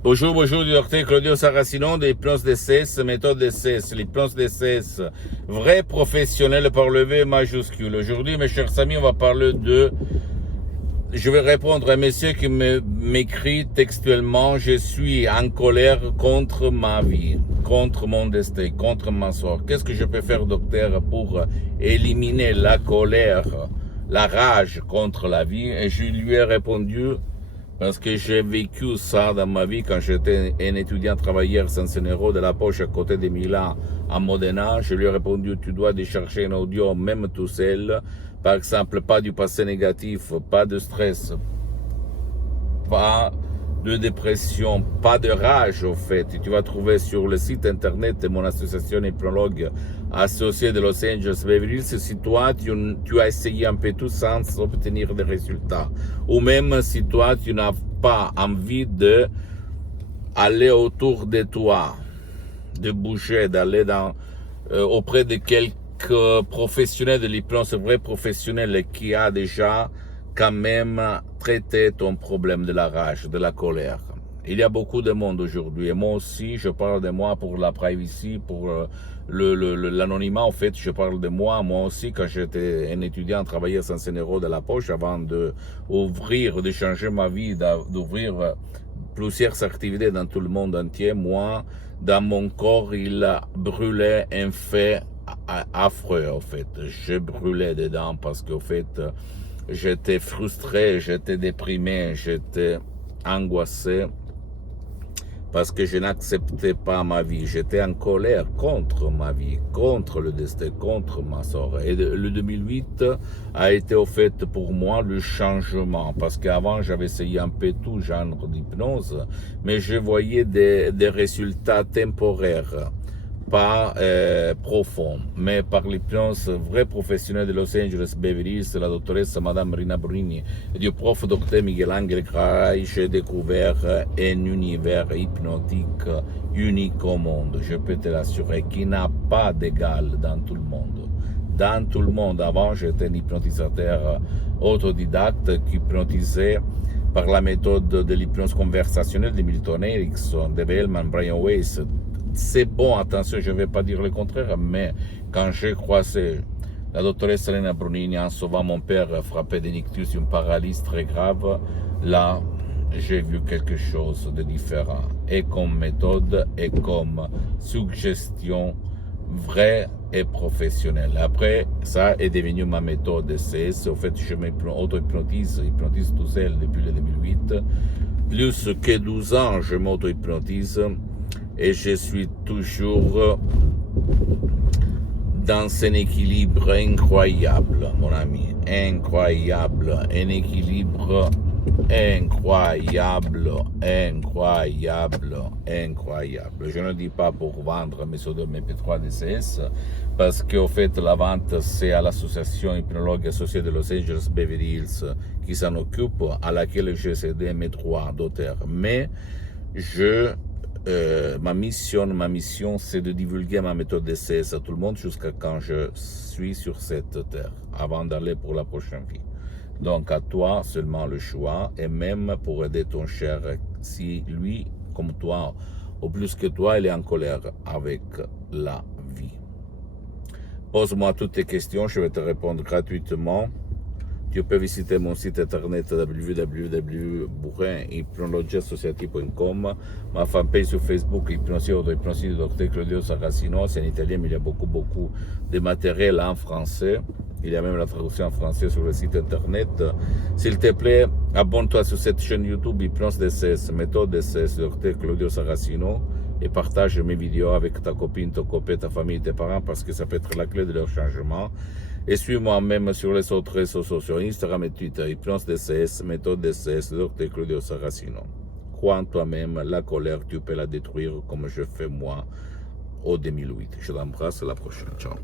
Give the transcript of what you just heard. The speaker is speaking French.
Bonjour, bonjour, du docteur Claudio Saracino de l'hypnose DCS, méthode DCS, l'hypnose DCS, vrai professionnel par le V majuscule. Aujourd'hui, mes chers amis, on va parler de... Je vais répondre à un monsieur qui m'écrit textuellement: je suis en colère contre ma vie, contre mon destin, contre ma sort. Qu'est-ce que je peux faire, docteur, pour éliminer la colère, la rage contre la vie? Et je lui ai répondu, parce que j'ai vécu ça dans ma vie quand j'étais un étudiant travailleur sans un euro de la poche à côté de Milan, à Modena. Je lui ai répondu: tu dois décharger un audio même tout seul. Par exemple, pas du passé négatif, pas de stress, pas de dépression, pas de rage au fait. Tu vas trouver sur le site internet de mon association hypnologue associée de Los Angeles Beverly Hills si toi tu as essayé un peu tout sans obtenir des résultats, ou même si toi tu n'as pas envie de aller autour de toi, de bouger, d'aller auprès de quelques professionnels de l'hypnose, vrais professionnels qui a déjà quand même traiter ton problème de la rage, de la colère. Il y a beaucoup de monde aujourd'hui, et moi aussi, je parle de moi pour la privacy, pour l'anonymat. En fait, je parle de moi aussi, quand j'étais un étudiant, travailleur sans un euro de la poche, avant d'ouvrir, de changer ma vie, d'ouvrir plusieurs activités dans tout le monde entier. Moi, dans mon corps, il brûlait un fait affreux, en fait. Je brûlais dedans parce qu'au fait, j'étais frustré, j'étais déprimé, j'étais angoissé parce que je n'acceptais pas ma vie. J'étais en colère contre ma vie, contre le destin, contre ma sort. Et le 2008 a été au fait pour moi le changement, parce qu'avant j'avais essayé un peu tout genre d'hypnose, mais je voyais des résultats temporaires, pas profond, mais par l'hypnose vrai professionnelle de Los Angeles Beverly Hills, la doctoresse Madame Rina Bruni et du prof Dr Miguel Angel Cray, j'ai découvert un univers hypnotique unique au monde, je peux te l'assurer, qui n'a pas d'égal dans tout le monde. Dans tout le monde. Avant, j'étais un hypnotisateur autodidacte qui hypnotisait par la méthode de l'hypnose conversationnelle de Milton Erickson, de Bellman, Brian Weiss. C'est bon, attention, je ne vais pas dire le contraire, mais quand j'ai croisé la doctoresse Elena Brunini en sauvant mon père frappé d'ictus, une paralysie très grave, là, j'ai vu quelque chose de différent, et comme méthode, et comme suggestion vraie et professionnelle. Après, ça est devenu ma méthode DCS. Au fait, je m'auto-hypnotise, tout seul depuis le 2008. Plus que 12 ans, je m'auto-hypnotise. Et je suis toujours dans un équilibre incroyable, mon ami, incroyable, un équilibre incroyable. Je ne dis pas pour vendre mes sodomes MP3 DCS, parce qu'au fait, la vente, c'est à l'association hypnologue associée de Los Angeles Beverly Hills qui s'en occupe, à laquelle j'ai cédé mes droits d'auteur. Mais ma mission, c'est de divulguer ma méthode DCS à tout le monde jusqu'à quand je suis sur cette terre, avant d'aller pour la prochaine vie. Donc à toi seulement le choix, et même pour aider ton cher, si lui, comme toi, ou plus que toi, il est en colère avec la vie. Pose-moi toutes tes questions, je vais te répondre gratuitement. Tu peux visiter mon site internet www.hypnologiassociative.com, ma fanpage sur Facebook, Hypnosie du Dr Claudio Saracino. C'est en italien, mais il y a beaucoup de matériel en français. Il y a même la traduction en français sur le site internet. S'il te plaît, abonne-toi sur cette chaîne YouTube Hypnose DCS, méthode DCS, Dr Claudio Saracino, et partage mes vidéos avec ta copine, ton copain, ta famille, tes parents, parce que ça peut être la clé de leur changement. Et suis-moi même sur les autres réseaux sociaux, Instagram et Twitter, Hypnose DCS, méthode DCS, Dr Claudio Saracino. Crois en toi-même, la colère, tu peux la détruire comme je fais moi au 2008. Je t'embrasse, à la prochaine. Ciao.